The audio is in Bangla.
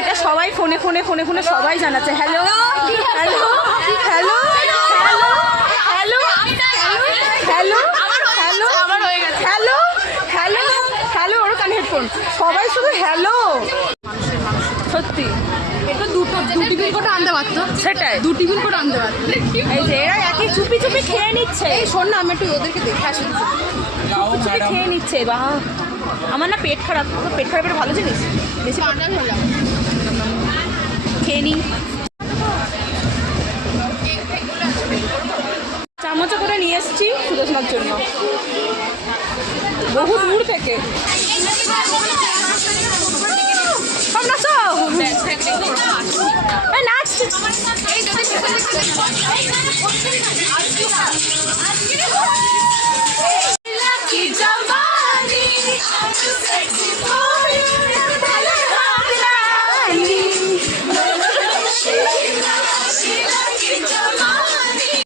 এটা সবাই ফোনে ফোনে ফোনে ফোনে সবাই জানাচ্ছে। Hello hello hello hello hello hello hello hello hello hello ওর কানে হেডফোন, সবাই শুধু হ্যালো। সত্যি এটা দু টিফিন করে আনতে পারতো, সেটাই 2 টিফিন করে আনতে পারতো। এই যে এরা একই চুপি চুপি খেয়ে নিচ্ছে। এই শোন না, আমি একটু ওদেরকে দেখে আসি। চুপি চুপি খেয়ে নিচ্ছে। বা আমার না পেট খারাপ, পেট খারাপের ভালো জিনিস বেশি খেয়ে নিই। চামচে করে নিয়ে এসেছি সুদেশনার জন্য বহু দূর থেকে। সব নাচো, নাচ।